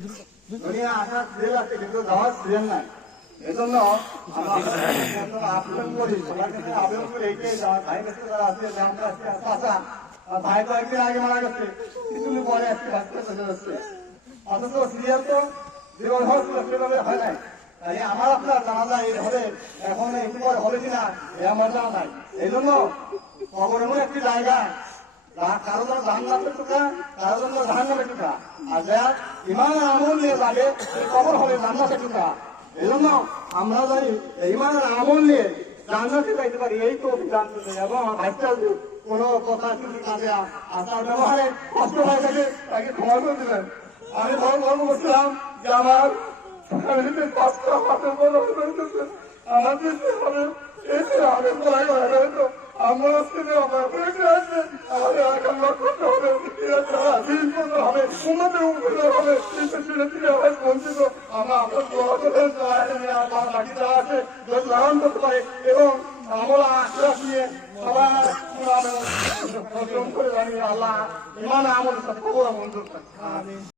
দুনিয়া আসার সিরিয়াল আছে কিন্তু যাওয়ার সিরিয়াল নাই। এজন্য আবেদন করি, সবার কাছে আবেদন করি এইটাই, ভাই কাছে যারা আছে চাচা ভাই কয়েকদিন আগে মারা গেছে, কিছুদিন পরে একটি বাচ্চা চলে যাচ্ছে, অথচ সিরিয়াল তো যেভাবে হচ্ছিল সেভাবে হয় নাই। তাই আমার আপনার জানা যায় এই হবে, এখন একটু পরে হবে কিনা এ আমার জানা নাই। এই জন্য কবর এমন একটি জায়গা, কারো জন্য জাহান্নামের টুকরা, কারো জন্য জাহান্নামের টুকরা, আর যা ইমান আমল নিয়ে যাবে সেই কবর হবে জান্নাতের টুকরা। এই জন্য আমরা জানি ইমানের আমল নিয়ে জান্নাতে যাইতে পারি, এই তো সিদ্ধান্ত নেই। এবং ভাইস্টাল কোনো কথা কিছু না দেওয়া, আপনার ব্যবহারে কষ্ট হয়ে থাকে তাকে ক্ষমা করে দেবেন। আমি গর্ব করছিলাম যে আমার ফ্যামিলিতে 5টা হাতের বড় হয়েছে, আমাদের হবে এতে হবে হয়তো আমরা আমাদের আগাম লক্ষ্য হবে, হবে উন্নতের উপকার হবে, বঞ্চিত আমরা আপনার বাকি যারা আছে গ্রহণ করতে পারে এবং আমরা আশ্বাস নিয়ে সবার করে জানিয়ে আল্লাহ ইমান আমল সাথে খবর মঞ্জুর করে।